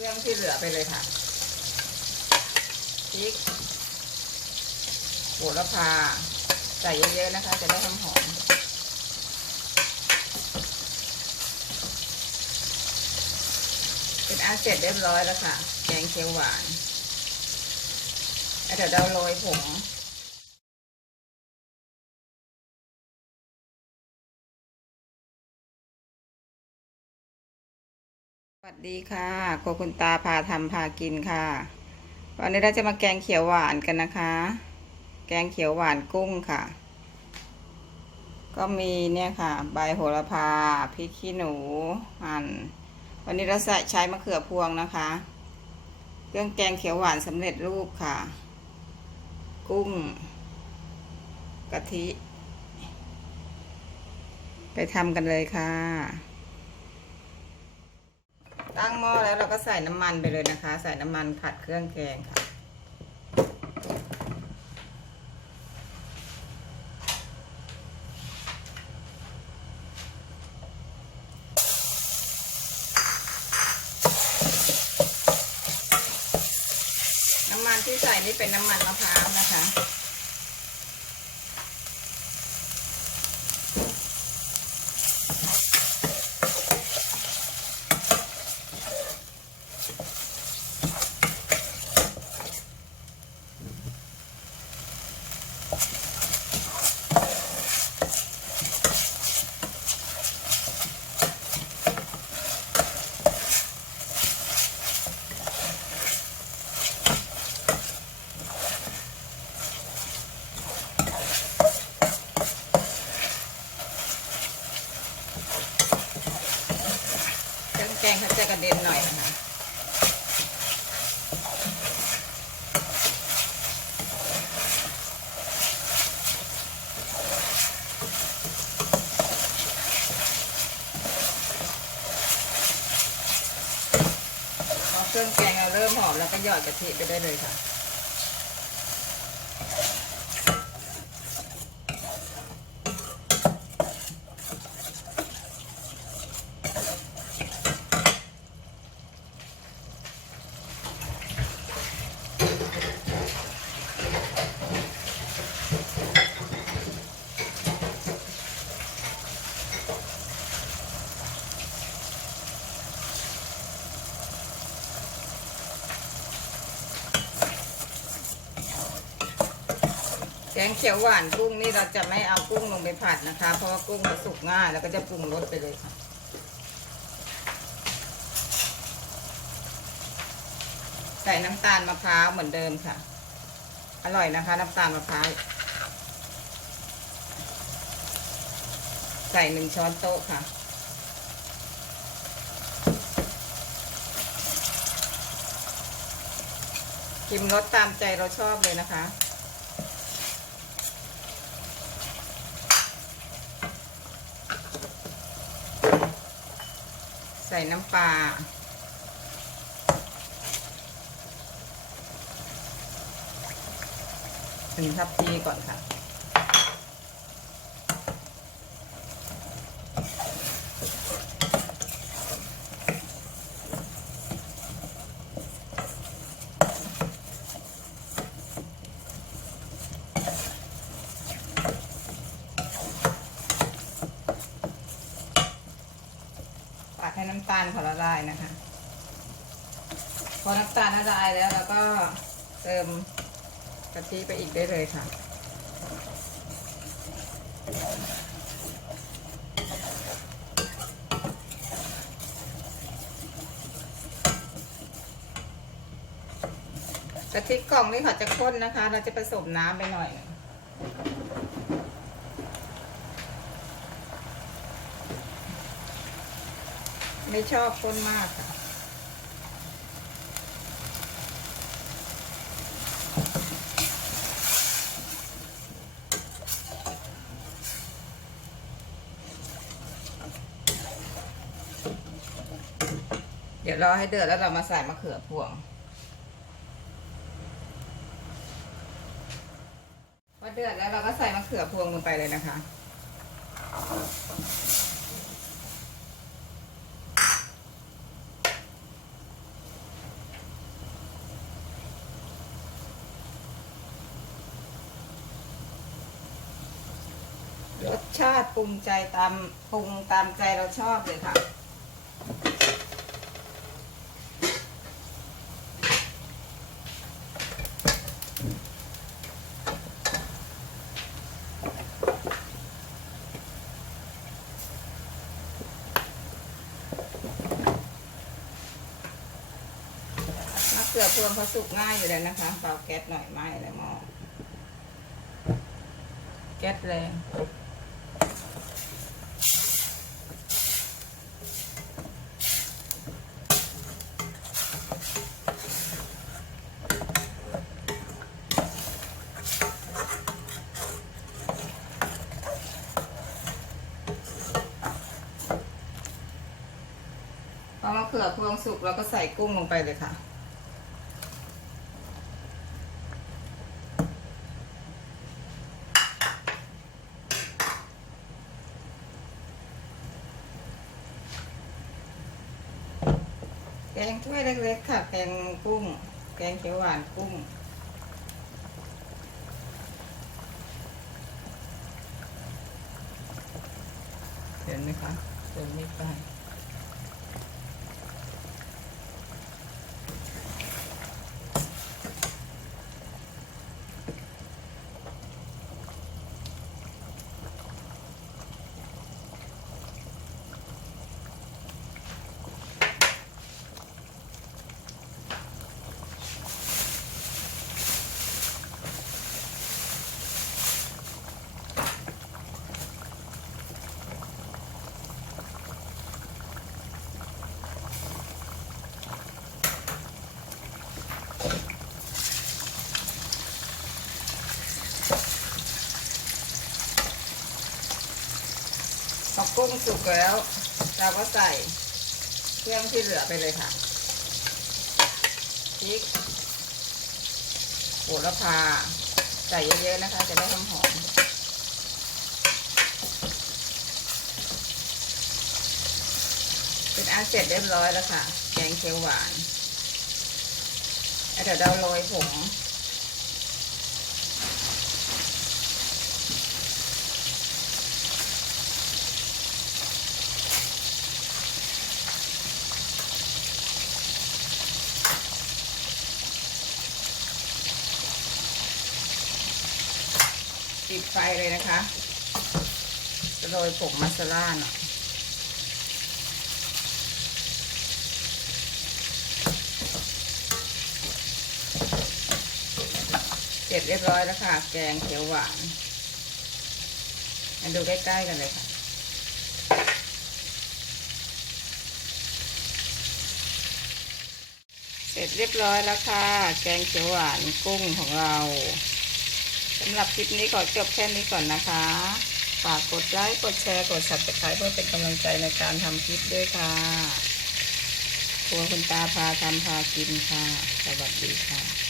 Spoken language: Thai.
เครื่องที่เหลือไปเลยค่ะพริกโหระพาใส่เยอะๆนะคะ จะได้หอมหอมเป็นอาเสร็จเรียบร้อยแล้วค่ะ แกงเขียวหวานเดี๋ยวเราโรยผง วัสดีค่ะโคคุณตาพาทำพากินค่ะ วันนี้เราจะมาแกงเขียวหวานกันนะคะ แกงเขียวหวานกุ้งค่ะ ก็มีเนี่ยค่ะ ใบโหระพาพริกขี้หนูหั่น วันนี้เราใส่ใช้มะเขือพวงนะคะ เครื่องแกงเขียวหวานสำเร็จรูปค่ะ กุ้ง กะทิ ไปทำกันเลยค่ะ ตั้งหม้อแล้วเราก็ใส่น้ำมันไปเลยนะคะ ใส่น้ำมันผัดเครื่องแกงค่ะ น้ำมันที่ใส่นี่เป็นน้ำมันมะพร้าวนะคะ กงเขาจะกระเด็นหน่อยนะคะเครื่องแกงเราเริ่มหอมแล้วก็หยอดกะทิไปได้เลยค่ะ แกงเขียวหวานกุ้งนี่เราจะไม่เอากุ้งลงไปผัดนะคะ เพราะว่ากุ้งมันสุกง่ายแล้วก็จะปรุงรสไปเลยค่ะใส่น้ำตาลมะพร้าวเหมือนเดิมค่ะ อร่อยนะคะ น้ำตาลมะพร้าวใส่หนึ่งช้อนโต๊ะค่ะชิมรสตามใจเราชอบเลยนะคะ ใส่น้ำปลาถึงทับพีก่อนค่ะ ปัดให้น้ำตาลเขาละลายนะคะ พอน้ำตาลละลายแล้วเราก็เติมกะทิไปอีกได้เลยค่ะ กะทิกล่องนี่เขาจะข้นนะคะ เราจะผสมน้ำไปหน่อยหนึ่ง ไม่ชอบข้นมากค่ะเดี๋ยวรอให้เดือดแล้วเรามาใส่มะเขือพวงพอเดือดแล้วเราก็ใส่มะเขือพวงลงไปเลยนะคะ พ ชาติปรุงใจตามปรุงตามใจเราชอบเลยค่ะ มะเขือพวงเขาสุกง่ายอยู่แล้วนะคะเบาแก๊สหน่อยไหมแล้วหม้อแก๊สแรง พอมะเขือพวงสุกเราก็ใส่กุ้งลงไปเลยค่ะ แกงถ้วยเล็กๆค่ะแกงกุ้ง แกงเขียวหวานกุ้งเห็นไหมคะเดินไม่ได้พอ กุ้งสุกแล้ว เราก็ใส่เครื่องที่เหลือไปเลยค่ะพริกโหระพา ใส่เยอะๆนะคะ จะได้หอมหอมเป็นอันเสร็จเรียบร้อยแล้วค่ะ แกงเขียวหวานแล้วเดี๋ยวเราโรยผง ปิดไฟเลยนะคะโรยผงมัสลาหน่อยเสร็จเรียบร้อยแล้วค่ะ แกงเขียวหวานมาดูใกล้ๆกันเลยค่ะ เสร็จเรียบร้อยแล้วค่ะ แกงเขียวหวานกุ้งของเราำหรับคลิปนี้ขอจบแค่นี้ก่อนนะคะ ฝากกดไลค์ กดแชร์ กด subscribe เพื่อเป็นกำลังใจในการทำคลิปด้วยค่ะครัวคุณตาพาทำพากินค่ะ สวัสดีค่ะ